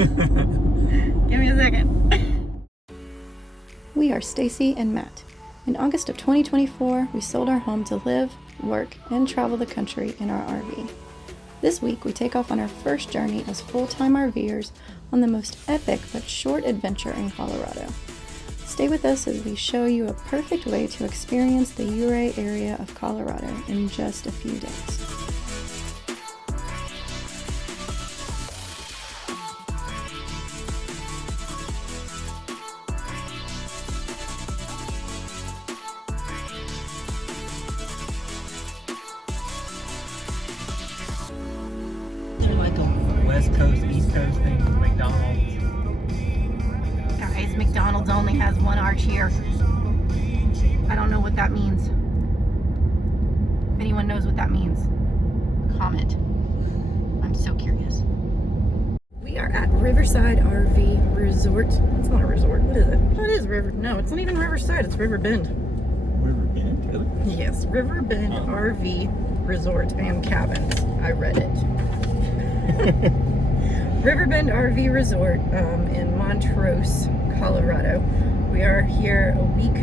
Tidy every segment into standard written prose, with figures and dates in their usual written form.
Give me a second. We are Stacy and Matt. In August of 2024, we sold our home to live, work, and travel the country in our RV. This week, we take off on our first journey as full-time RVers on the most epic but short adventure in Colorado. Stay with us as we show you a perfect way to experience the Ouray area of Colorado in just a few days. West Coast, East Coast thing with McDonald's. Guys, McDonald's only has one arch here. I don't know what that means. If anyone knows what that means, comment. I'm so curious. We are at Riverside RV Resort. It's not a resort. What is it? What is River? No, it's not even Riverside. It's River Bend. River Bend, really? Yes, River Bend RV Resort and Cabins. I read it. Riverbend RV Resort in Montrose, Colorado. We are here a week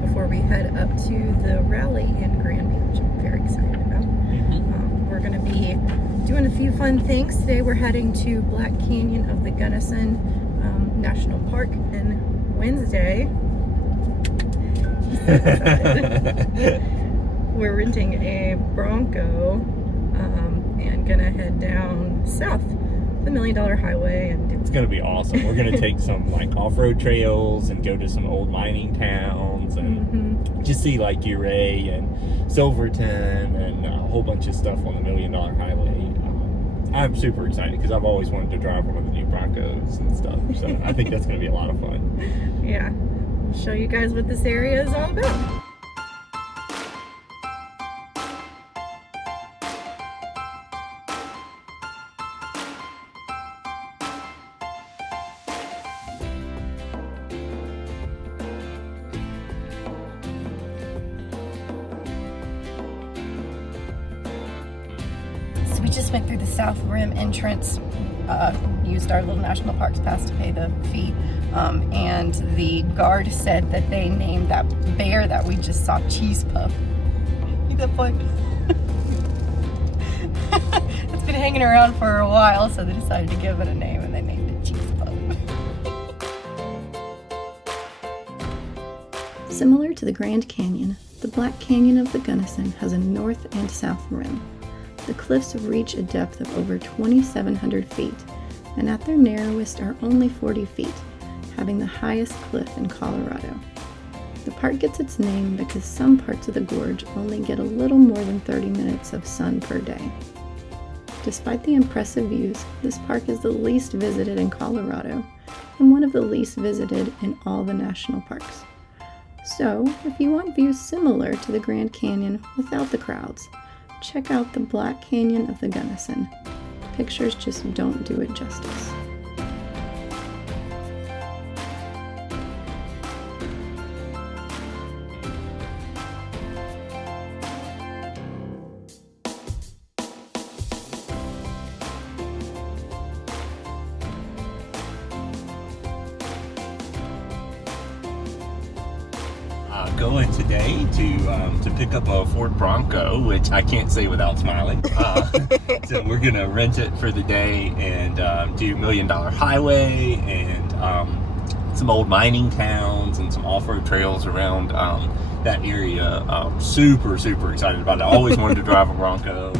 before we head up to the rally in Granby, which I'm very excited about. We're going to be doing a few fun things. Today we're heading to Black Canyon of the Gunnison National Park, and Wednesday we're renting a Bronco and gonna head down south the $1 Million Highway, and it's gonna be awesome. We're gonna take some like off-road trails and go to some old mining towns and just see like Ouray and Silverton and a whole bunch of stuff on the $1 Million Highway. I'm super excited because I've always wanted to drive one of the new Broncos and stuff, so I think that's gonna be a lot of fun. Yeah, I'll show you guys what this area is all about. We just went through the South Rim entrance, used our little national parks pass to pay the fee, and the guard said that they named that bear that we just saw Cheese Puff. Ain't that fun? It's been hanging around for a while, so they decided to give it a name, and they named it Cheese Puff. Similar to the Grand Canyon, the Black Canyon of the Gunnison has a north and south rim. The cliffs reach a depth of over 2,700 feet, and at their narrowest are only 40 feet, having the highest cliff in Colorado. The park gets its name because some parts of the gorge only get a little more than 30 minutes of sun per day. Despite the impressive views, this park is the least visited in Colorado, and one of the least visited in all the national parks. So, if you want views similar to the Grand Canyon without the crowds, check out the Black Canyon of the Gunnison. Pictures just don't do it justice. Going today to pick up a Ford Bronco, which I can't say without smiling. So we're gonna rent it for the day and do $1 Million Highway and some old mining towns and some off-road trails around that area. Super excited about it. I always wanted to drive a Bronco.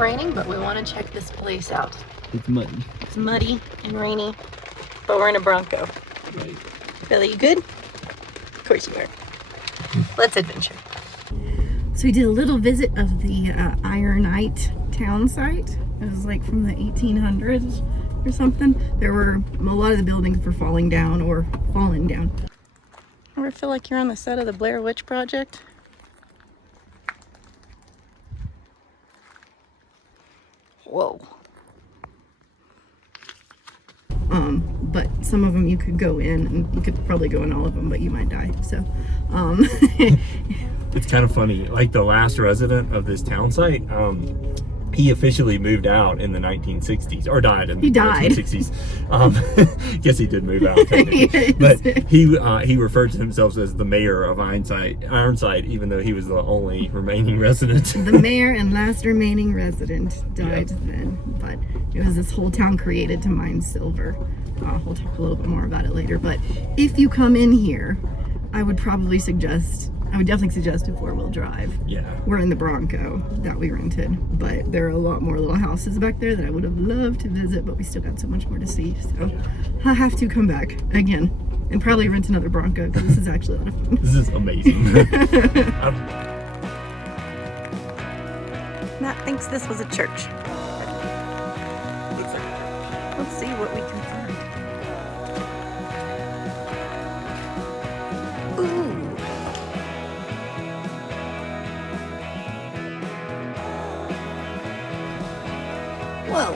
raining, but we want to check this place out. It's muddy. It's muddy and rainy, but we're in a Bronco. Right. Billy, you good? Of course you are. Let's adventure. So we did a little visit of the Ironton Townsite. It was like from the 1800s or something. There were a lot of the buildings were falling down or fallen down. Ever feel like you're on the set of the Blair Witch Project? Whoa. But some of them you could go in, and you could probably go in all of them, but you might die. So, It's kind of funny. Like the last resident of this town site, he officially moved out in the 1960s, or died in the 1960s. Guess he did move out, technically. But he referred to himself as the mayor of Ironside, even though he was the only remaining resident. The mayor and last remaining resident died then, but it was this whole town created to mine silver. We'll talk a little bit more about it later. But if you come in here, I would definitely suggest a four-wheel drive. Yeah. We're in the Bronco that we rented, but there are a lot more little houses back there that I would have loved to visit, but we still got so much more to see. So I'll have to come back again and probably rent another Bronco, because this is actually a lot of fun. This is amazing. Matt thinks this was a church. Let's see what we can find. Whoa.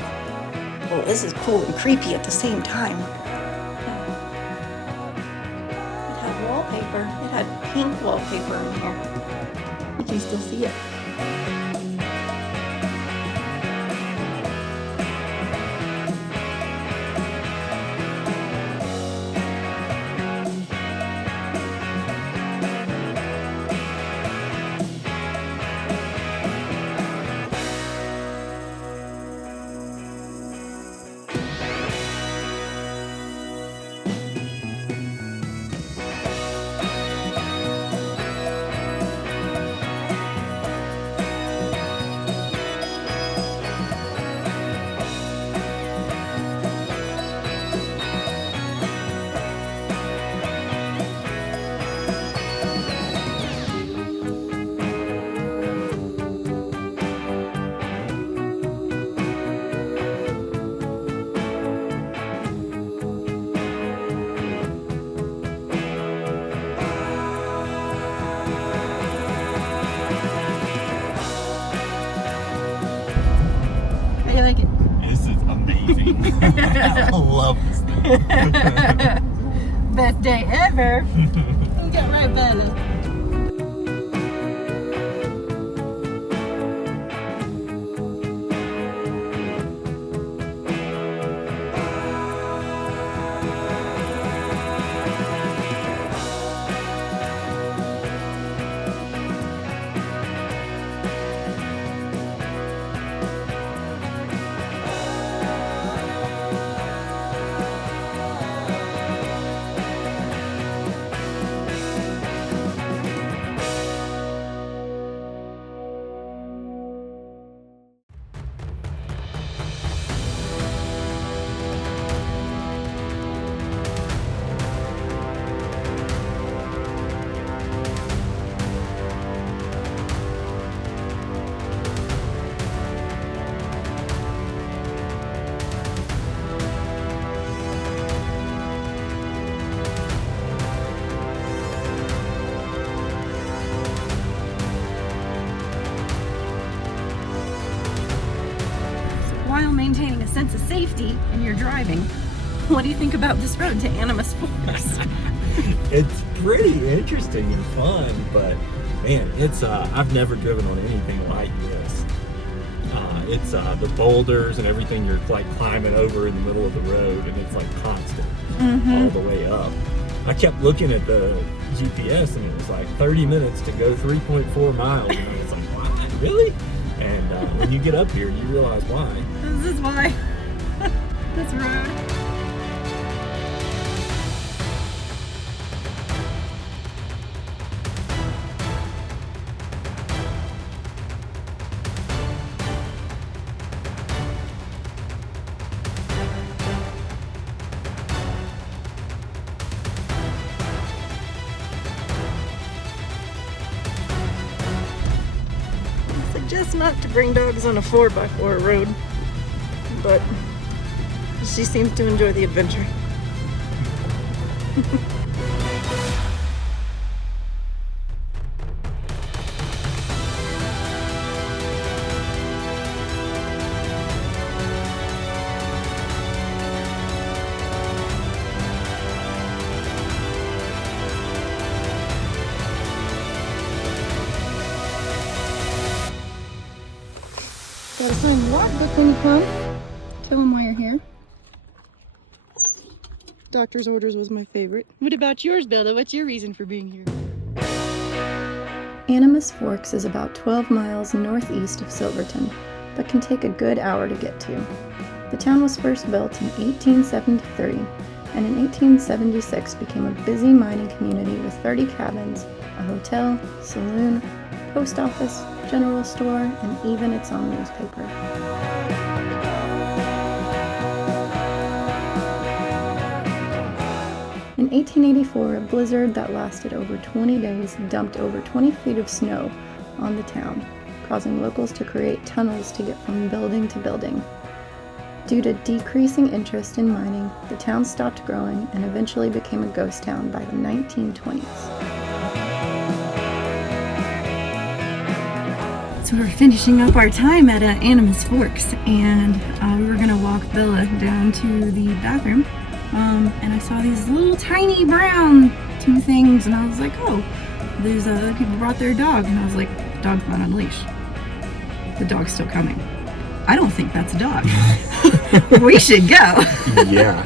Oh, this is cool and creepy at the same time. It had wallpaper. It had pink wallpaper in here. You can still see it. You like it? This is amazing. I love this thing. Best day ever. You got right, Billy. While maintaining a sense of safety in your driving, what do you think about this road to Animas Forest? It's pretty interesting and fun, but man, it's I've never driven on anything like this. It's the boulders and everything you're like climbing over in the middle of the road, and it's like constant all the way up. I kept looking at the GPS and it was like 30 minutes to go 3.4 miles, and I was like, why? Really? And when you get up here, you realize why. This is why. This road. best not to bring dogs on a 4x4 road, but she seems to enjoy the adventure. Got a signed logbook when you come. Tell them why you're here. Doctor's orders was my favorite. What about yours, Bella? What's your reason for being here? Animas Forks is about 12 miles northeast of Silverton, but can take a good hour to get to. The town was first built in 1873, and in 1876 became a busy mining community with 30 cabins, a hotel, saloon, post office, general store, and even its own newspaper. In 1884, a blizzard that lasted over 20 days dumped over 20 feet of snow on the town, causing locals to create tunnels to get from building to building. Due to decreasing interest in mining, the town stopped growing and eventually became a ghost town by the 1920s. So we're finishing up our time at Animas Forks, and we were gonna walk Bella down to the bathroom, and I saw these little tiny brown two things, and I was like, oh, these other people brought their dog, and I was like, dog's not on a leash. The dog's still coming. I don't think that's a dog. We should go. Yeah.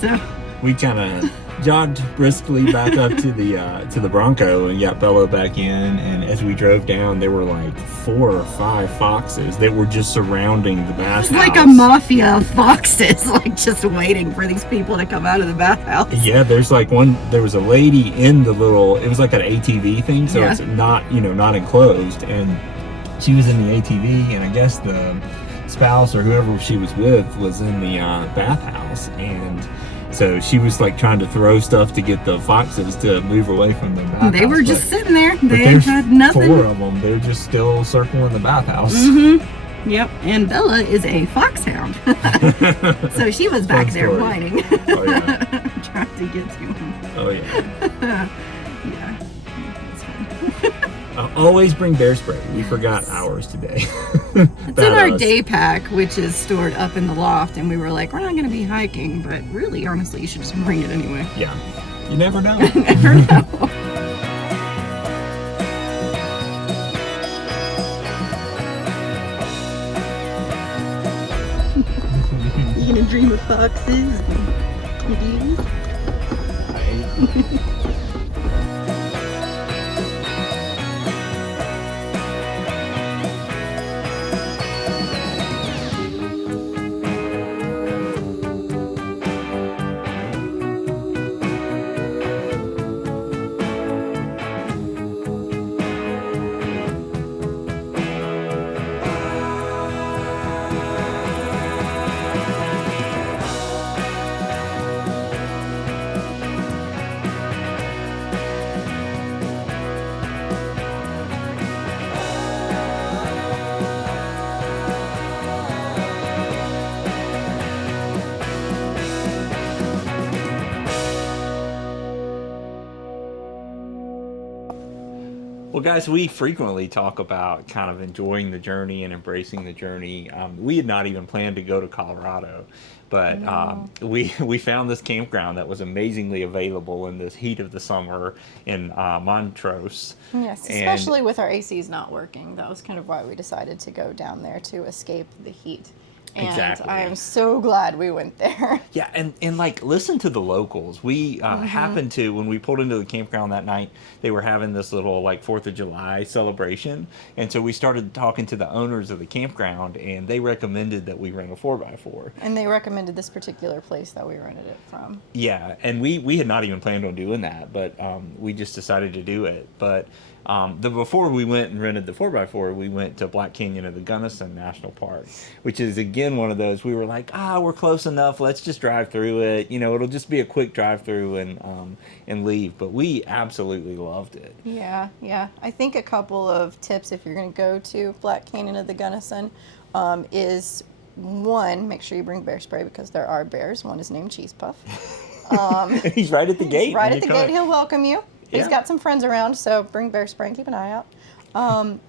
So We kind of jogged briskly back up to the Bronco and got Bella back in. And as we drove down, there were like 4 or 5 foxes that were just surrounding the bathhouse. it's like a mafia of foxes, like just waiting for these people to come out of the bathhouse. Yeah, there's like there was a lady in the little, it was like an ATV thing, so Yeah. it's not, not enclosed. And she was in the ATV, and I guess the spouse or whoever she was with was in the bathhouse. And so she was like trying to throw stuff to get the foxes to move away from the bathhouse. They were just sitting there. But They there's had nothing. 4 of them. They're just still circling the bathhouse. Mm-hmm. Yep. And Bella is a foxhound. So she was back Fun there story. whining. Oh, yeah. Trying to get to him. Oh, yeah. Yeah. It's fun. Always bring bear spray. We forgot ours today. It's in our day pack, which is stored up in the loft, and we were like, we're not going to be hiking, but really, honestly, you should just bring it anyway. Yeah. You never know. Never know. You gonna dream of foxes and deers? Well, guys, we frequently talk about kind of enjoying the journey and embracing the journey. We had not even planned to go to Colorado, but we found this campground that was amazingly available in this heat of the summer in Montrose. Yes, And- especially with our ACs not working. That was kind of why we decided to go down there, to escape the heat. And Exactly. I am so glad we went there. Yeah, and like listen to the locals. We happened to, when we pulled into the campground that night, they were having this little like 4th of July celebration, and so we started talking to the owners of the campground, and they recommended that we rent a 4x4. And they recommended this particular place that we rented it from. Yeah, and we had not even planned on doing that, but we just decided to do it. But Before we went and rented the 4x4, we went to Black Canyon of the Gunnison National Park, which is again one of those we were like, we're close enough. Let's just drive through it. It'll just be a quick drive through and leave. But we absolutely loved it. Yeah. I think a couple of tips if you're going to go to Black Canyon of the Gunnison is one, make sure you bring bear spray because there are bears. One is named Cheese Puff. He's right at the gate. Right at the gate, he'll welcome you. He's Yeah. got some friends around, so bring bear spray and keep an eye out.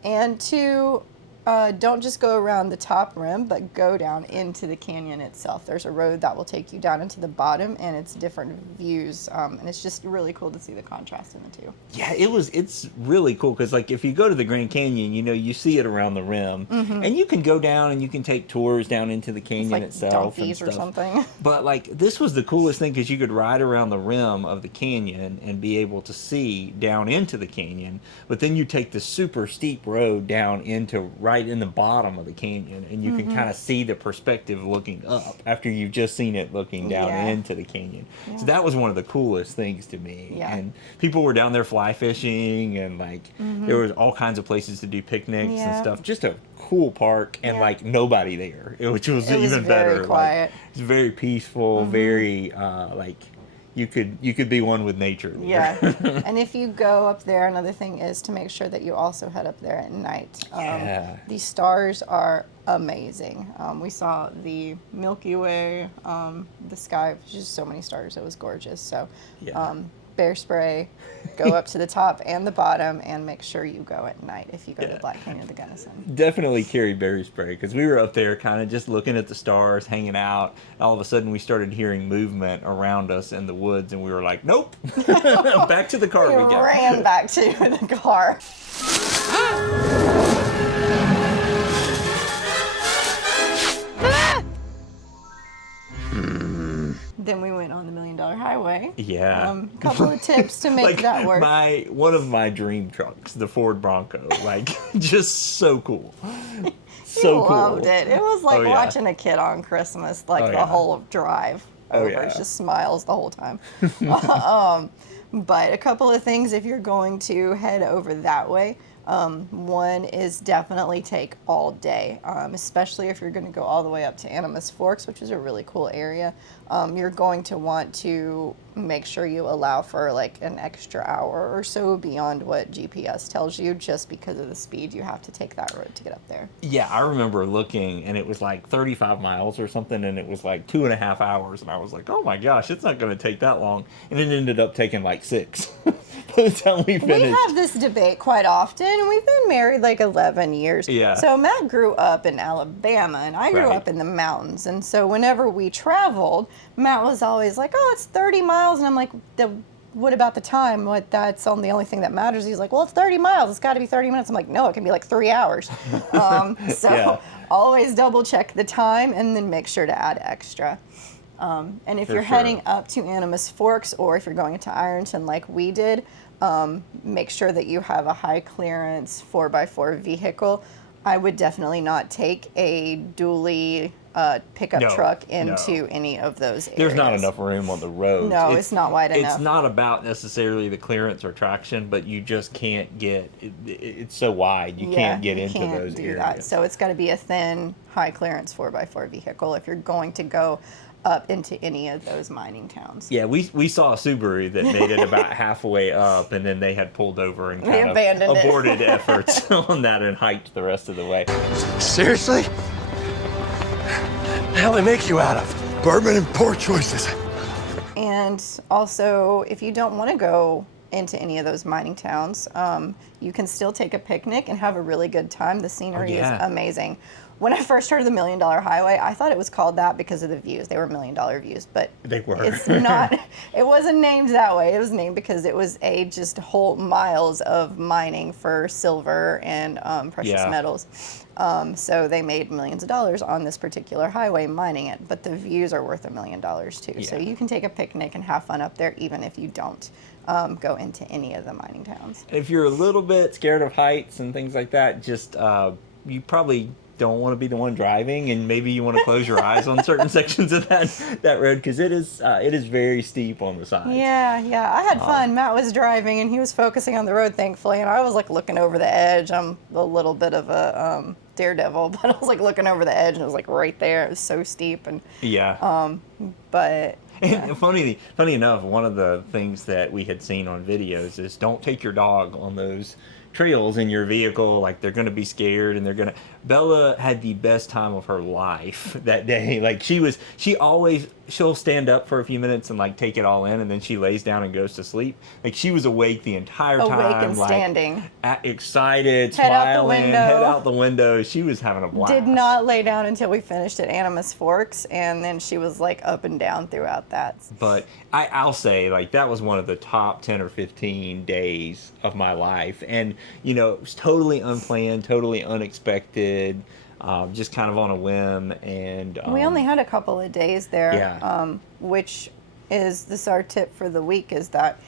And two, don't just go around the top rim, but go down into the canyon itself. There's a road that will take you down into the bottom, and it's different views, and it's just really cool to see the contrast in the two. Yeah, it's really cool because like if you go to the Grand Canyon, you see it around the rim, and you can go down and you can take tours down into the canyon Like itself and donkeys stuff. or something. But like this was the coolest thing because you could ride around the rim of the canyon and be able to see down into the canyon. But then you take the super steep road down into right in the bottom of the canyon, and you can kind of see the perspective looking up after you've just seen it looking down Yeah. into the canyon. So that was one of the coolest things to me. Yeah. And people were down there fly fishing, and like there was all kinds of places to do picnics Yeah. and stuff. Just a cool park, and Yeah. like nobody there, which was It was even very better. quiet. Like, it's very peaceful, very like you could be one with nature there. Yeah. And if you go up there, another thing is to make sure that you also head up there at night. Yeah. The stars are amazing. We saw the Milky Way, the sky, just so many stars. It was gorgeous. So Yeah. bear spray, go up to the top and the bottom, and make sure you go at night if you go to Yeah. Black Canyon of the Gunnison. Definitely carry berry spray because we were up there kind of just looking at the stars, hanging out. All of a sudden, we started hearing movement around us in the woods, and we were like, "Nope, back to the car we We go." ran back to the car. Then we went on the $1 Million Highway. Yeah. Couple of tips to make Like that work. one of my dream trucks, the Ford Bronco, like just so cool, so cool. Loved it. It was like Oh, yeah. watching a kid on Christmas, like Oh, the yeah. whole drive Oh, over. yeah. It's just smiles the whole time. But a couple of things if you're going to head over that way. One is definitely take all day, especially if you're going to go all the way up to Animas Forks, which is a really cool area. You're going to want to make sure you allow for like an extra hour or so beyond what GPS tells you, just because of the speed you have to take that road to get up there. Yeah, I remember looking, and it was like 35 miles or something, and it was like 2.5 hours, and I was like, "Oh my gosh, it's not going to take that long," and it ended up taking like 6 by the time we finished. We have this debate quite often. We've been married like 11 years. Yeah. So Matt grew up in Alabama, and I grew Right. up in the mountains. And so whenever we traveled, Matt was always like, "Oh, it's 30 miles." And I'm like, what about the time? That's the only thing that matters. He's like, "Well, it's 30 miles. It's got to be 30 minutes." I'm like, "No, it can be like 3 hours." So Yeah. always double check the time and then make sure to add extra. And if For you're sure. heading up to Animas Forks, or if you're going into Ironton like we did, make sure that you have a high clearance 4x4 vehicle. I would definitely not take a dually pickup No, truck no. into any of those areas. There's not enough room on the road. No, it's not wide enough. It's not about necessarily the clearance or traction, but you just can't get. It's so wide, you can't get into can't those do areas. that. So it's got to be a thin, high clearance 4x4 vehicle if you're going to go up into any of those mining towns. Yeah, we saw a Subaru that made it about halfway up, and then they had pulled over and They kind of abandoned it. aborted efforts on that and hiked the rest of the way. Seriously? The hell they make you out of? Bourbon and poor choices. And also, if you don't want to go into any of those mining towns, you can still take a picnic and have a really good time. The scenery yeah. is amazing. When I first heard of the $1 Million Highway, I thought it was called that because of the views. They were $1 Million views, but They were. it's not. It wasn't named that way. It was named because it was just whole miles of mining for silver and precious Yeah. metals. So they made millions of dollars on this particular highway mining it, but the views are worth $1 million too. So Yeah. you can take a picnic and have fun up there, even if you don't go into any of the mining towns. If you're a little bit scared of heights and things like that, just you probably don't want to be the one driving, and maybe you want to close your eyes on certain sections of that road, because it is very steep on the sides. Yeah. I had fun. Matt was driving and he was focusing on the road, thankfully, and I was like looking over the edge. I'm a little bit of a daredevil, but I was like looking over the edge and it was like right there. It was so steep, and but. Yeah. And funny enough, one of the things that we had seen on videos is don't take your dog on those trails in your vehicle. Like, they're going to be scared, and Bella had the best time of her life that day. Like, she'll stand up for a few minutes and like take it all in, and then she lays down and goes to sleep. Like, she was awake the entire time, awake and like, standing, excited, head smiling, head out the window. She was having a blast. Did not lay down until we finished at Animas Forks, and then she was like up and down throughout that. But I'll say, like, that was one of the top 10 or 15 days of my life, and it was totally unplanned, totally unexpected. Just kind of on a whim, and we only had a couple of days there. Yeah. Which is our tip for the week, is that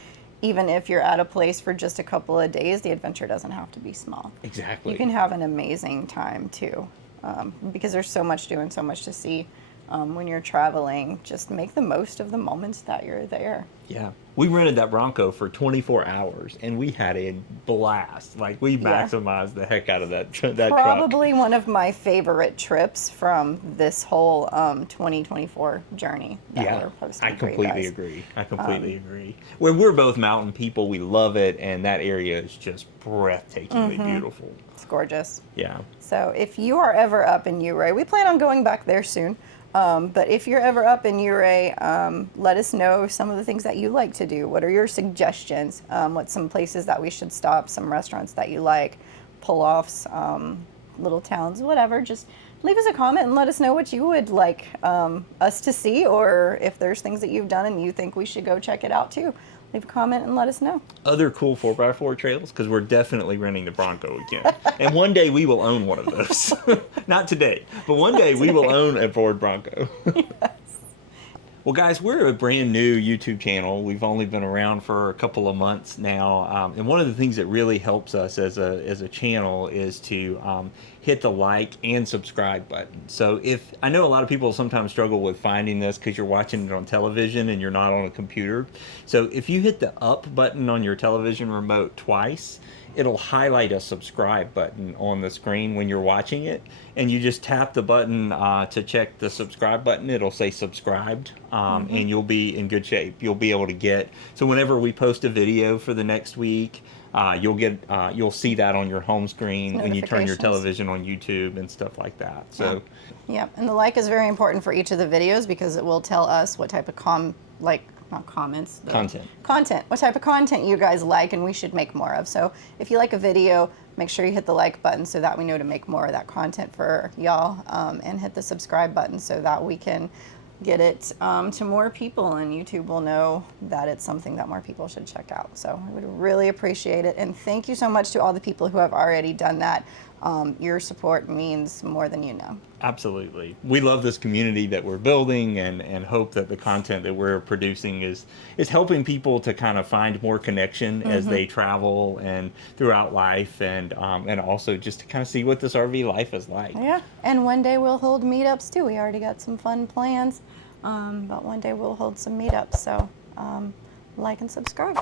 even if you're at a place for just a couple of days, the adventure doesn't have to be small. Exactly. You can have an amazing time too, because there's so much to do and so much to see. When you're traveling, just make the most of the moments that you're there. Yeah. We rented that Bronco for 24 hours, and we had a blast. Like, we maximized the heck out of that truck. Probably one of my favorite trips from this whole 2024 journey that we're posting. I completely agree. We're both mountain people. We love it, and that area is just breathtakingly beautiful. It's gorgeous. Yeah. So if you are ever up in Ouray, we plan on going back there soon. But if you're ever up in Ouray, let us know some of the things that you like to do. What are your suggestions? What's some places that we should stop, some restaurants that you like, pull-offs, little towns, whatever. Just leave us a comment and let us know what you would like us to see, or if there's things that you've done and you think we should go check it out too. Leave a comment and let us know. Other cool 4x4 trails, because we're definitely renting the Bronco again. And one day we will own one of those. Not today, but one day we will own a Ford Bronco. Yes. Well, guys, we're a brand new YouTube channel. We've only been around for a couple of months now. And one of the things that really helps us as a channel is to hit the like and subscribe button. So I know a lot of people sometimes struggle with finding this because you're watching it on television and you're not on a computer. So if you hit the up button on your television remote twice, it'll highlight a subscribe button on the screen when you're watching it, and you just tap the button to check the subscribe button. It'll say subscribed, and you'll be in good shape. You'll be able to get, so whenever we post a video for the next week, you'll see that on your home screen when you turn your television on YouTube and stuff like that. So yeah, and the like is very important for each of the videos, because it will tell us what type of content, what type of content you guys like and we should make more of. So if you like a video, make sure you hit the like button so that we know to make more of that content for y'all, and hit the subscribe button so that we can get it to more people, and YouTube will know that it's something that more people should check out. So I would really appreciate it, and thank you so much to all the people who have already done that. Your support means more than you know. Absolutely. We love this community that we're building, and hope that the content that we're producing is helping people to kind of find more connection as they travel and throughout life, and also just to kind of see what this RV life is like. Yeah, and one day we'll hold meetups too. We already got some fun plans, but one day we'll hold some meetups. So like and subscribe.